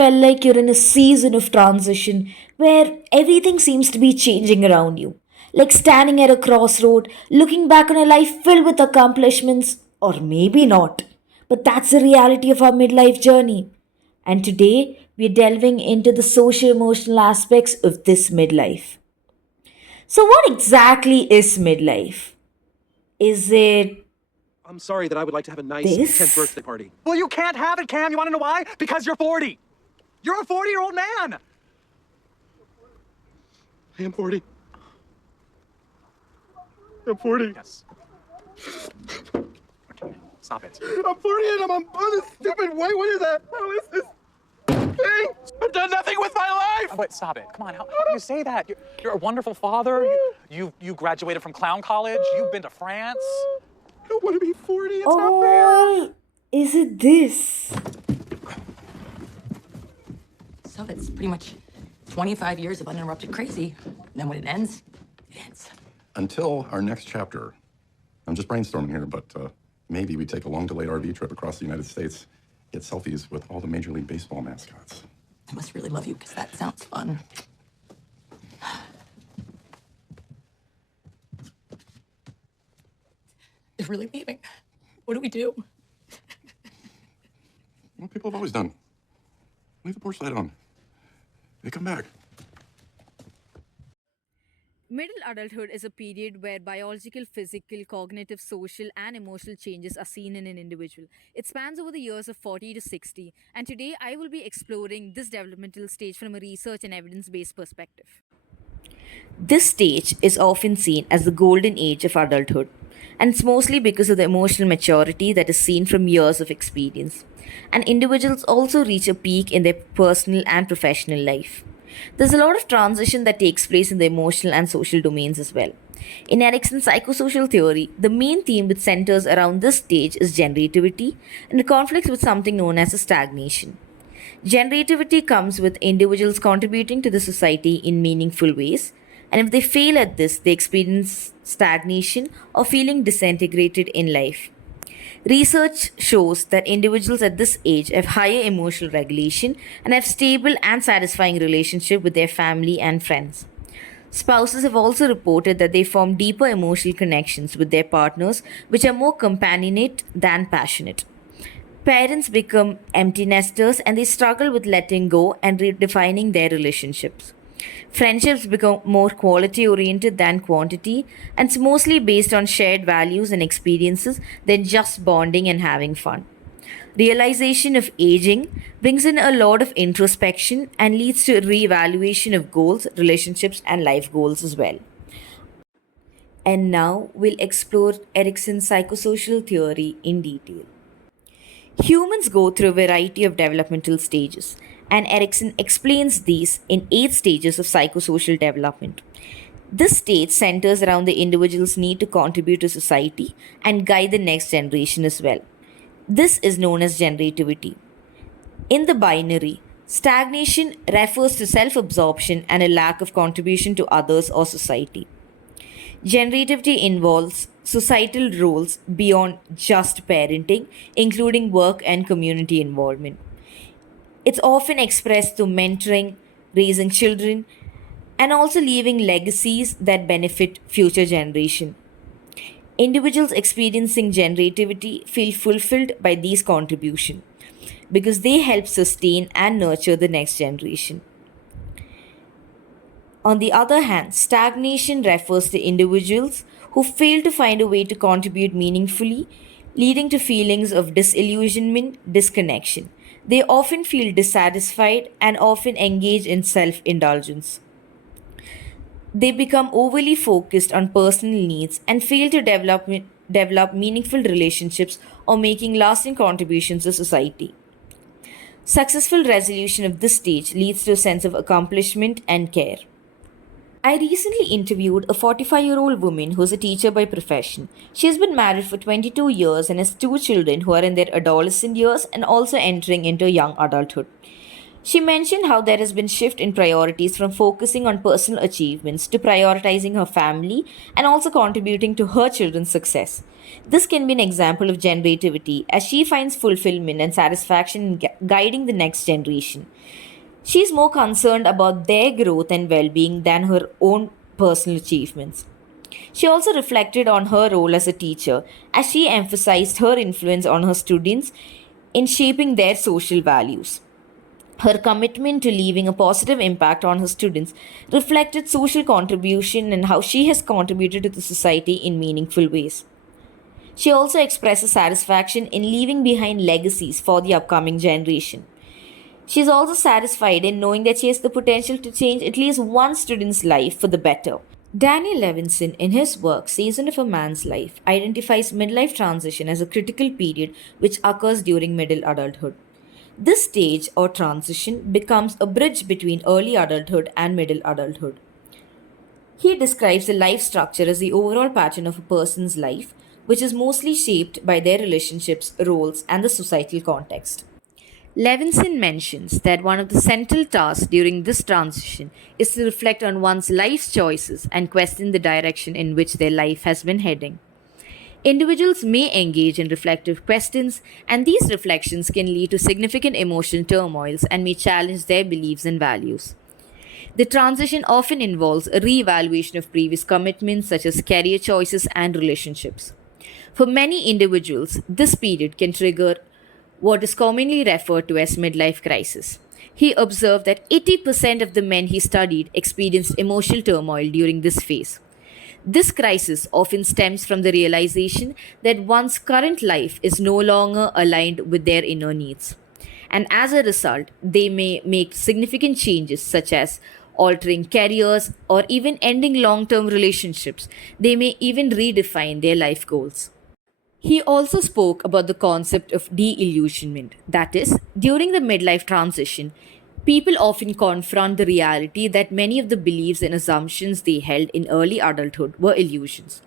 felt like you're in a season of transition where everything seems to be changing around you. Like standing at a crossroad, looking back on a life filled with accomplishments, or maybe not. But that's the reality of our midlife journey. And today, we're delving into the socio emotional aspects of this midlife. So, what exactly is midlife? Is it I'm sorry that I would like to have a nice 10th this? birthday party. Well, you can't have it, Cam. You want to know why? Because you're 40. You're a 40-year-old man. I am 40. I'm 40. Yes. Okay, stop it. I'm 40 and I'm on this stupid white. What is that? How is this thing? I've done nothing with my life. Oh, wait, stop it. Come on, how can you say that? You're a wonderful father. You graduated from clown college. You've been to France. I don't want to be 40. It's not fair. Or is it this? So it's pretty much 25 years of uninterrupted crazy. And then when it ends, it ends. Until our next chapter. I'm just brainstorming here, but maybe we take a long-delayed RV trip across the United States, get selfies with all the Major League Baseball mascots. I must really love you because that sounds fun. They're really leaving. What do we do? What people have always done. Leave the porch light on. They come back. Middle adulthood is a period where biological, physical, cognitive, social, and emotional changes are seen in an individual. It spans over the years of 40 to 60, and today I will be exploring this developmental stage from a research and evidence based perspective. This stage is often seen as the golden age of adulthood, and it's mostly because of the emotional maturity that is seen from years of experience. And individuals also reach a peak in their personal and professional life. There's a lot of transition that takes place in the emotional and social domains as well. In Erickson's psychosocial theory, the main theme which centers around this stage is generativity and it conflicts with something known as a stagnation. Generativity comes with individuals contributing to the society in meaningful ways, and if they fail at this, they experience stagnation or feeling disintegrated in life. Research shows that individuals at this age have higher emotional regulation and have stable and satisfying relationship with their family and friends. Spouses have also reported that they form deeper emotional connections with their partners which are more companionate than passionate. Parents become empty nesters and they struggle with letting go and redefining their relationships. Friendships become more quality oriented than quantity, and it's mostly based on shared values and experiences than just bonding and having fun. Realization of aging brings in a lot of introspection and leads to reevaluation of goals, relationships, and life goals as well. And now we'll explore Erickson's psychosocial theory in detail. Humans go through a variety of developmental stages, and Erickson explains these in 8 stages of psychosocial development. This stage centers around the individual's need to contribute to society and guide the next generation as well. This is known as generativity. In the binary, stagnation refers to self absorption and a lack of contribution to others or society. Generativity involves societal roles beyond just parenting, including work and community involvement. It's often expressed through mentoring, raising children, and also leaving legacies that benefit future generation. Individuals experiencing generativity feel fulfilled by these contributions because they help sustain and nurture the next generation. On the other hand, stagnation refers to individuals who fail to find a way to contribute meaningfully, leading to feelings of disillusionment, disconnection. They often feel dissatisfied and often engage in self indulgence. They become overly focused on personal needs and fail to develop meaningful relationships or making lasting contributions to society. Successful resolution of this stage leads to a sense of accomplishment and care. I recently interviewed a 45-year-old woman who's a teacher by profession. She has been married for 22 years and has 2 children who are in their adolescent years and also entering into young adulthood. She mentioned how there has been shift in priorities from focusing on personal achievements to prioritizing her family and also contributing to her children's success. This can be an example of generativity as she finds fulfillment and satisfaction in guiding the next generation. She is more concerned about their growth and well-being than her own personal achievements. She also reflected on her role as a teacher as she emphasized her influence on her students in shaping their social values. Her commitment to leaving a positive impact on her students reflected social contribution and how she has contributed to the society in meaningful ways. She also expresses satisfaction in leaving behind legacies for the upcoming generation. She is also satisfied in knowing that she has the potential to change at least one student's life for the better. Daniel Levinson, in his work Season of a Man's Life, identifies midlife transition as a critical period which occurs during middle adulthood. This stage or transition becomes a bridge between early adulthood and middle adulthood. He describes the life structure as the overall pattern of a person's life, which is mostly shaped by their relationships, roles, and the societal context. Levinson mentions that one of the central tasks during this transition is to reflect on one's life's choices and question the direction in which their life has been heading. Individuals may engage in reflective questions, and these reflections can lead to significant emotional turmoils and may challenge their beliefs and values. The transition often involves a re-evaluation of previous commitments such as career choices and relationships. For many individuals, this period can trigger what is commonly referred to as midlife crisis. He observed that 80% of the men he studied experienced emotional turmoil during this phase. This crisis often stems from the realization that one's current life is no longer aligned with their inner needs. And as a result, they may make significant changes such as altering careers or even ending long term relationships. They may even redefine their life goals. He also spoke about the concept of de-illusionment. That is, during the midlife transition, people often confront the reality that many of the beliefs and assumptions they held in early adulthood were illusions.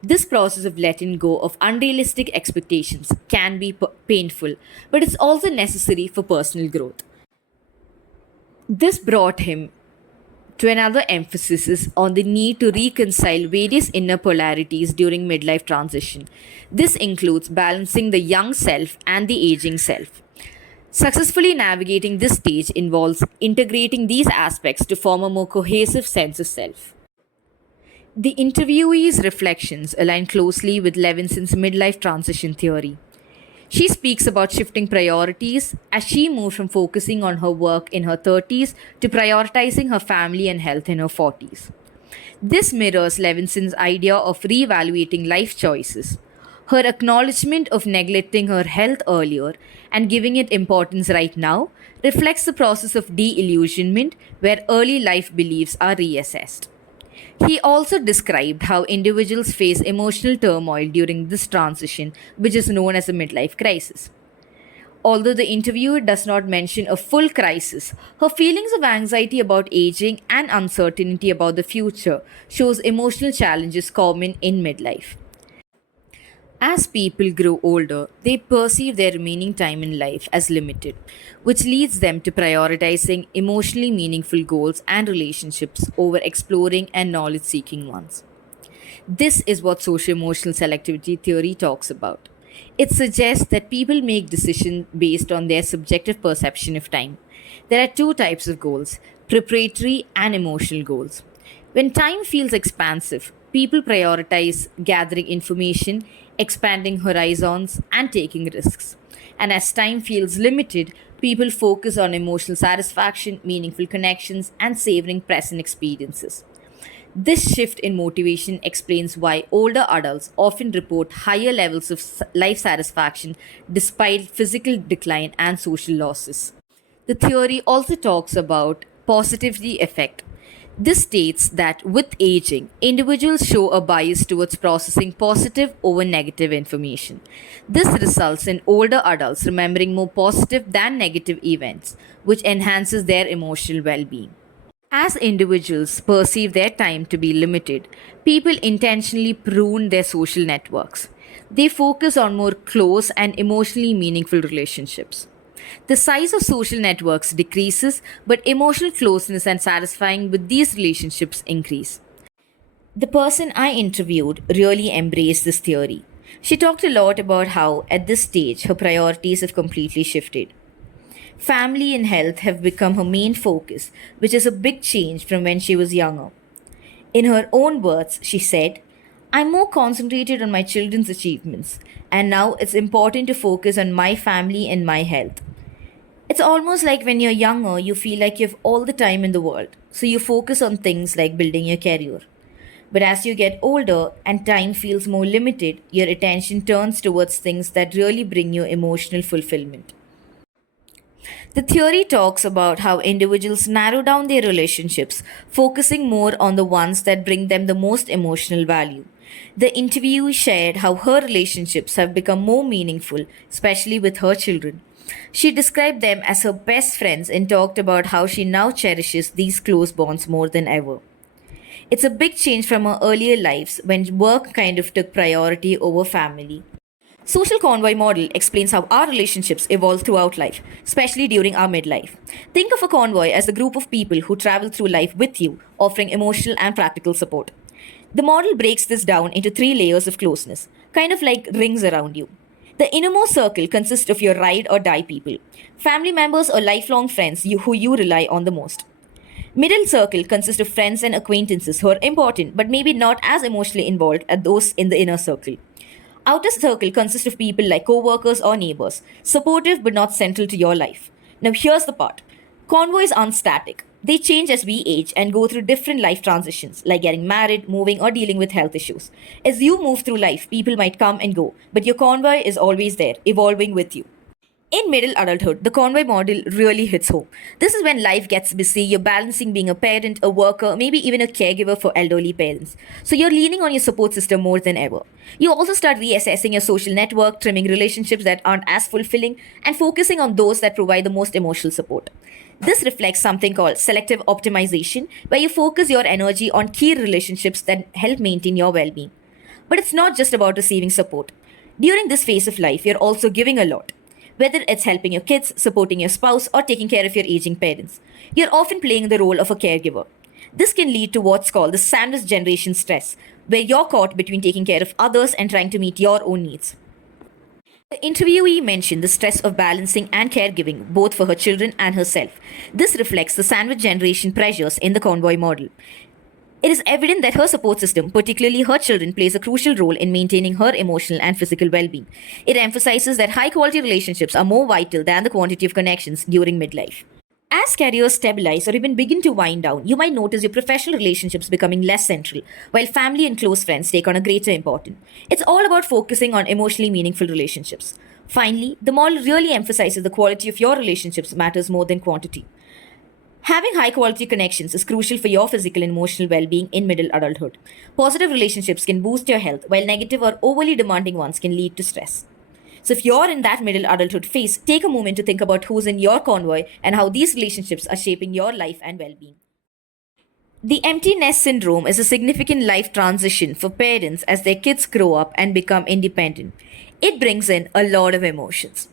This process of letting go of unrealistic expectations can be painful, but it's also necessary for personal growth. This brought him to another emphasis is on the need to reconcile various inner polarities during midlife transition. This includes balancing the young self and the aging self. Successfully navigating this stage involves integrating these aspects to form a more cohesive sense of self. The interviewee's reflections align closely with Levinson's midlife transition theory. She speaks about shifting priorities as she moved from focusing on her work in her 30s to prioritizing her family and health in her 40s. This mirrors Levinson's idea of reevaluating life choices. Her acknowledgement of neglecting her health earlier and giving it importance right now reflects the process of de-illusionment where early life beliefs are reassessed. He also described how individuals face emotional turmoil during this transition, which is known as a midlife crisis. Although the interviewer does not mention a full crisis, her feelings of anxiety about aging and uncertainty about the future shows emotional challenges common in midlife. As people grow older, they perceive their remaining time in life as limited, which leads them to prioritizing emotionally meaningful goals and relationships over exploring and knowledge seeking ones. This is what socio-emotional selectivity theory talks about. It suggests that people make decisions based on their subjective perception of time. There are two types of goals: preparatory and emotional goals. When time feels expansive, people prioritize gathering information, expanding horizons, and taking risks. And as time feels limited, people focus on emotional satisfaction, meaningful connections, and savoring present experiences. This shift in motivation explains why older adults often report higher levels of life satisfaction despite physical decline and social losses. The theory also talks about positivity effect. This states that with aging, individuals show a bias towards processing positive over negative information. This results in older adults remembering more positive than negative events, which enhances their emotional well being. As individuals perceive their time to be limited, people intentionally prune their social networks. They focus on more close and emotionally meaningful relationships. The size of social networks decreases, but emotional closeness and satisfying with these relationships increase. The person I interviewed really embraced this theory. She talked a lot about how, at this stage, her priorities have completely shifted. Family and health have become her main focus, which is a big change from when she was younger. In her own words, she said, I'm more concentrated on my children's achievements, and now it's important to focus on my family and my health. It's almost like when you're younger, you feel like you have all the time in the world, so you focus on things like building your career. But as you get older and time feels more limited, your attention turns towards things that really bring you emotional fulfillment. The theory talks about how individuals narrow down their relationships, focusing more on the ones that bring them the most emotional value. The interviewee shared how her relationships have become more meaningful, especially with her children. She described them as her best friends and talked about how she now cherishes these close bonds more than ever. It's a big change from her earlier lives when work kind of took priority over family. Social convoy model explains how our relationships evolve throughout life, especially during our midlife. Think of a convoy as a group of people who travel through life with you, offering emotional and practical support. The model breaks this down into three layers of closeness, kind of like rings around you. The innermost circle consists of your ride or die people, family members or lifelong friends who you rely on the most. Middle circle consists of friends and acquaintances who are important but maybe not as emotionally involved as those in the inner circle. Outer circle consists of people like co-workers or neighbors, supportive but not central to your life. Now here's the part. Convoys aren't static. They change as we age and go through different life transitions, like getting married, moving, or dealing with health issues. As you move through life, people might come and go, but your convoy is always there, evolving with you. In middle adulthood, the convoy model really hits home. This is when life gets busy, you're balancing being a parent, a worker, maybe even a caregiver for elderly parents. So you're leaning on your support system more than ever. You also start reassessing your social network, trimming relationships that aren't as fulfilling, and focusing on those that provide the most emotional support. This reflects something called selective optimization, where you focus your energy on key relationships that help maintain your well being. But it's not just about receiving support. During this phase of life, you're also giving a lot. Whether it's helping your kids, supporting your spouse, or taking care of your aging parents, you're often playing the role of a caregiver. This can lead to what's called the sandwich generation stress, where you're caught between taking care of others and trying to meet your own needs. The interviewee mentioned the stress of balancing and caregiving, both for her children and herself. This reflects the sandwich generation pressures in the convoy model. It is evident that her support system, particularly her children, plays a crucial role in maintaining her emotional and physical well being. It emphasizes that high quality relationships are more vital than the quantity of connections during midlife. As careers stabilize or even begin to wind down, you might notice your professional relationships becoming less central, while family and close friends take on a greater importance. It's all about focusing on emotionally meaningful relationships. Finally, the model really emphasizes the quality of your relationships matters more than quantity. Having high quality connections is crucial for your physical and emotional well being in middle adulthood. Positive relationships can boost your health, while negative or overly demanding ones can lead to stress. So, if you're in that middle adulthood phase, take a moment to think about who's in your convoy and how these relationships are shaping your life and well being. The empty nest syndrome is a significant life transition for parents as their kids grow up and become independent. It brings in a lot of emotions.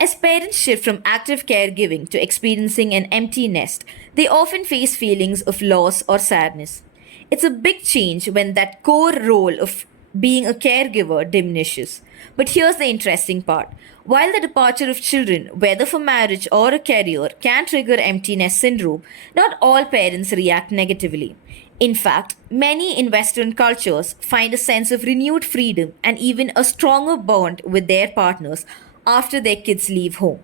As parents shift from active caregiving to experiencing an empty nest, they often face feelings of loss or sadness. It's a big change when that core role of being a caregiver diminishes. But here's the interesting part. While the departure of children, whether for marriage or a career, can trigger empty nest syndrome, not all parents react negatively. In fact, many in Western cultures find a sense of renewed freedom and even a stronger bond with their partners after their kids leave home.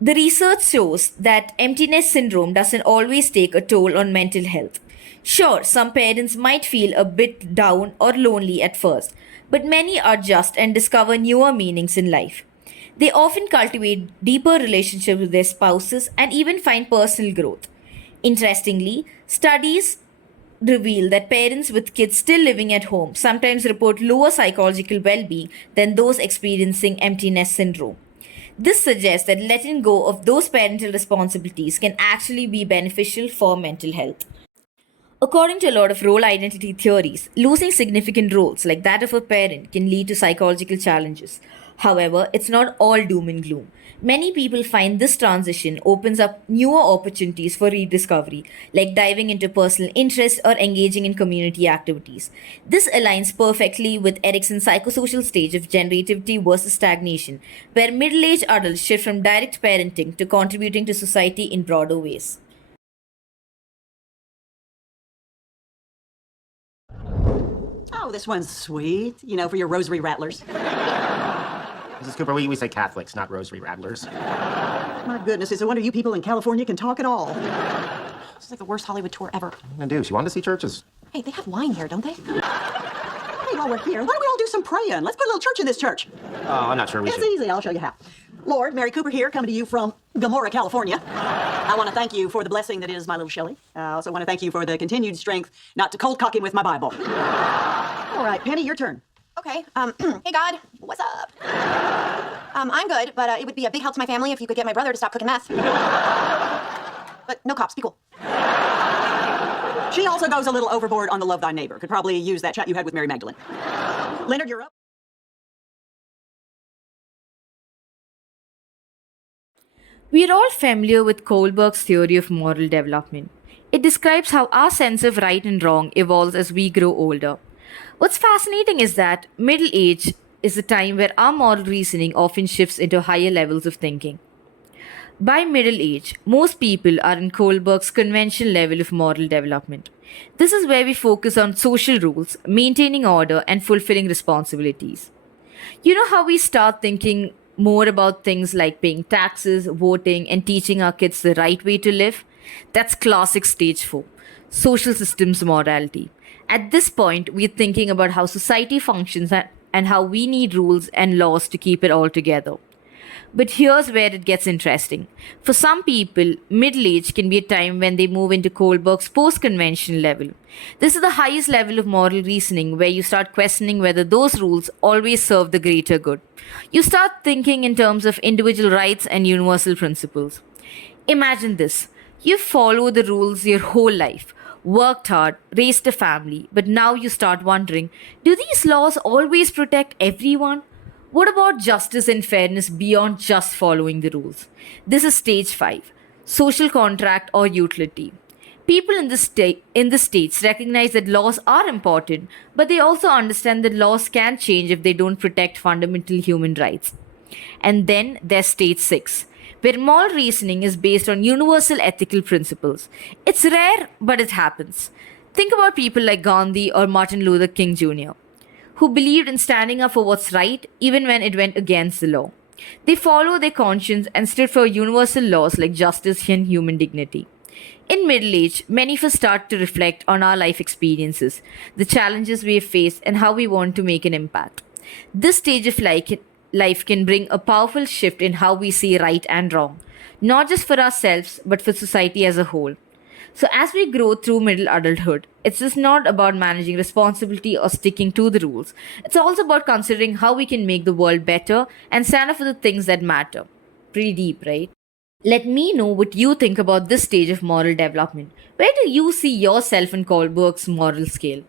The research shows that emptiness syndrome doesn't always take a toll on mental health. Sure, some parents might feel a bit down or lonely at first, but many adjust and discover newer meanings in life. They often cultivate deeper relationships with their spouses and even find personal growth. Interestingly, studies reveal that parents with kids still living at home sometimes report lower psychological well being than those experiencing emptiness syndrome. This suggests that letting go of those parental responsibilities can actually be beneficial for mental health. According to a lot of role identity theories, losing significant roles like that of a parent can lead to psychological challenges. However, it's not all doom and gloom. Many people find this transition opens up newer opportunities for rediscovery, like diving into personal interests or engaging in community activities. This aligns perfectly with Erickson's psychosocial stage of generativity versus stagnation, where middle aged adults shift from direct parenting to contributing to society in broader ways. Oh, this one's sweet. You know, for your rosary rattlers. Mrs. Cooper, we say Catholics, not rosary rattlers. My goodness, it's a wonder you people in California can talk at all. This is like the worst Hollywood tour ever. What am I do? She wanted to see churches. Hey, they have wine here, don't they? Hey, while we're here, why don't we all do some praying? Let's put a little church in this church. Oh, I'm not sure we It's should. easy. I'll show you how. Lord, Mary Cooper here, coming to you from Gomorrah, California. I want to thank you for the blessing that is my little Shelley. I also want to thank you for the continued strength not to cold cock him with my Bible. All right, Penny, your turn. Okay. Hey, God, what's up? I'm good, but it would be a big help to my family if you could get my brother to stop cooking meth. But no cops, be cool. She also goes a little overboard on the love thy neighbor. Could probably use that chat you had with Mary Magdalene. Leonard, you're up. We are all familiar with Kohlberg's theory of moral development. It describes how our sense of right and wrong evolves as we grow older. What's fascinating is that middle age is a time where our moral reasoning often shifts into higher levels of thinking. By middle age, most people are in Kohlberg's conventional level of moral development. This is where we focus on social rules, maintaining order, and fulfilling responsibilities. You know how we start thinking more about things like paying taxes, voting, and teaching our kids the right way to live? That's classic stage 4, social systems morality. At this point, we're thinking about how society functions and how we need rules and laws to keep it all together. But here's where it gets interesting. For some people, middle age can be a time when they move into Kohlberg's post conventional level. This is the highest level of moral reasoning where you start questioning whether those rules always serve the greater good. You start thinking in terms of individual rights and universal principles. Imagine this: you've followed the rules your whole life, worked hard, raised a family, but now you start wondering, do these laws always protect everyone? What about justice and fairness beyond just following the rules? This is stage 5, social contract or utility. People in the states recognize that laws are important, but they also understand that laws can change if they don't protect fundamental human rights. And then there's stage 6, where moral reasoning is based on universal ethical principles. It's rare, but it happens. Think about people like Gandhi or Martin Luther King Jr., who believed in standing up for what's right even when it went against the law. They followed their conscience and stood for universal laws like justice and human dignity. In middle age, many of us start to reflect on our life experiences, the challenges we have faced, and how we want to make an impact. This stage of life can bring a powerful shift in how we see right and wrong, not just for ourselves, but for society as a whole. So, as we grow through middle adulthood, it's just not about managing responsibility or sticking to the rules. It's also about considering how we can make the world better and stand up for the things that matter. Pretty deep, right? Let me know what you think about this stage of moral development. Where do you see yourself in Kohlberg's moral scale?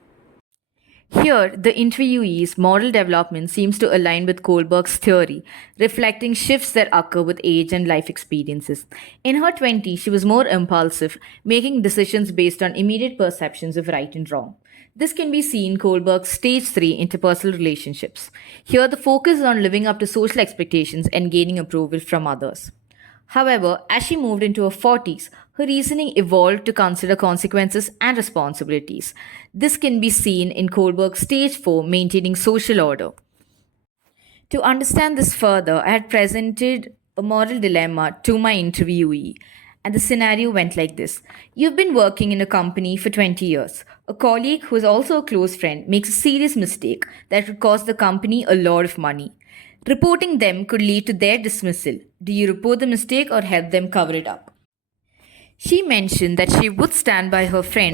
Here, the interviewee's moral development seems to align with Kohlberg's theory, reflecting shifts that occur with age and life experiences. In her 20s, she was more impulsive, making decisions based on immediate perceptions of right and wrong. This can be seen in Kohlberg's stage 3 interpersonal relationships. Here, the focus is on living up to social expectations and gaining approval from others. However, as she moved into her 40s, her reasoning evolved to consider consequences and responsibilities. This can be seen in Kohlberg's stage 4, maintaining social order. To understand this further, I had presented a moral dilemma to my interviewee, and the scenario went like this. You've been working in a company for 20 years. A colleague who is also a close friend makes a serious mistake that would cost the company a lot of money. Reporting them could lead to their dismissal. Do you report the mistake or help them cover it up? She mentioned that she would stand by her friend,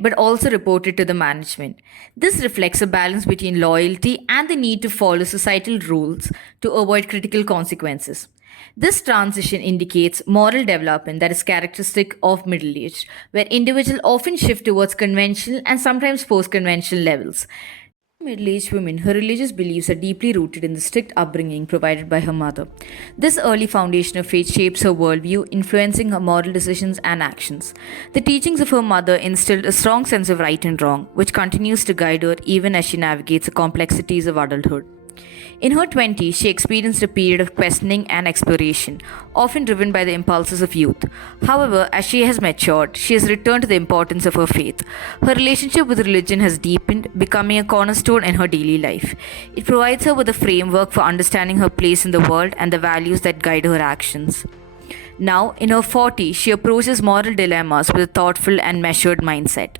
but also report it to the management. This reflects a balance between loyalty and the need to follow societal rules to avoid critical consequences. This transition indicates moral development that is characteristic of middle age, where individuals often shift towards conventional and sometimes post-conventional levels. Middle-aged woman, her religious beliefs are deeply rooted in the strict upbringing provided by her mother. This early foundation of faith shapes her worldview, influencing her moral decisions and actions. The teachings of her mother instilled a strong sense of right and wrong, which continues to guide her even as she navigates the complexities of adulthood. In her 20s, she experienced a period of questioning and exploration, often driven by the impulses of youth. However, as she has matured, she has returned to the importance of her faith. Her relationship with religion has deepened, becoming a cornerstone in her daily life. It provides her with a framework for understanding her place in the world and the values that guide her actions. Now, in her 40s, she approaches moral dilemmas with a thoughtful and measured mindset.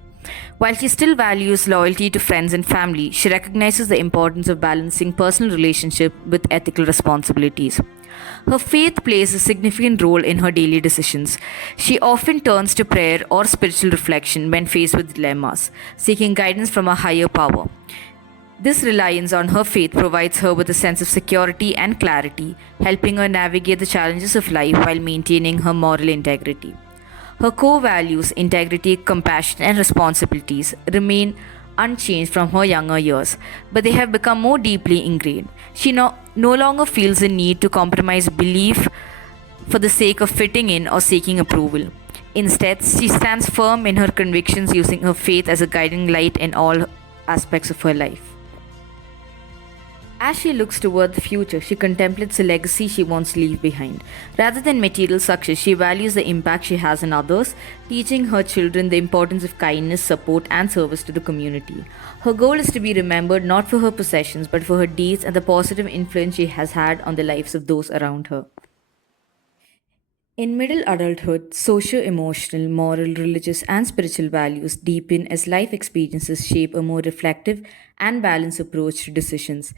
While she still values loyalty to friends and family, she recognizes the importance of balancing personal relationships with ethical responsibilities. Her faith plays a significant role in her daily decisions. She often turns to prayer or spiritual reflection when faced with dilemmas, seeking guidance from a higher power. This reliance on her faith provides her with a sense of security and clarity, helping her navigate the challenges of life while maintaining her moral integrity. Her core values, integrity, compassion, and responsibilities, remain unchanged from her younger years, but they have become more deeply ingrained. She no longer feels the need to compromise belief for the sake of fitting in or seeking approval. Instead, she stands firm in her convictions, using her faith as a guiding light in all aspects of her life. As she looks toward the future, she contemplates the legacy she wants to leave behind. Rather than material success, she values the impact she has on others, teaching her children the importance of kindness, support, and service to the community. Her goal is to be remembered not for her possessions, but for her deeds and the positive influence she has had on the lives of those around her. In middle adulthood, socio-emotional, moral, religious, and spiritual values deepen as life experiences shape a more reflective and balanced approach to decisions.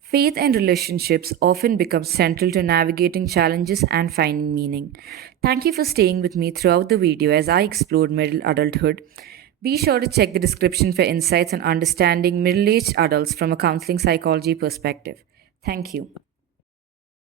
Faith and relationships often become central to navigating challenges and finding meaning. Thank you for staying with me throughout the video as I explored middle adulthood. Be sure to check the description for insights on understanding middle aged adults from a counseling psychology perspective. Thank you.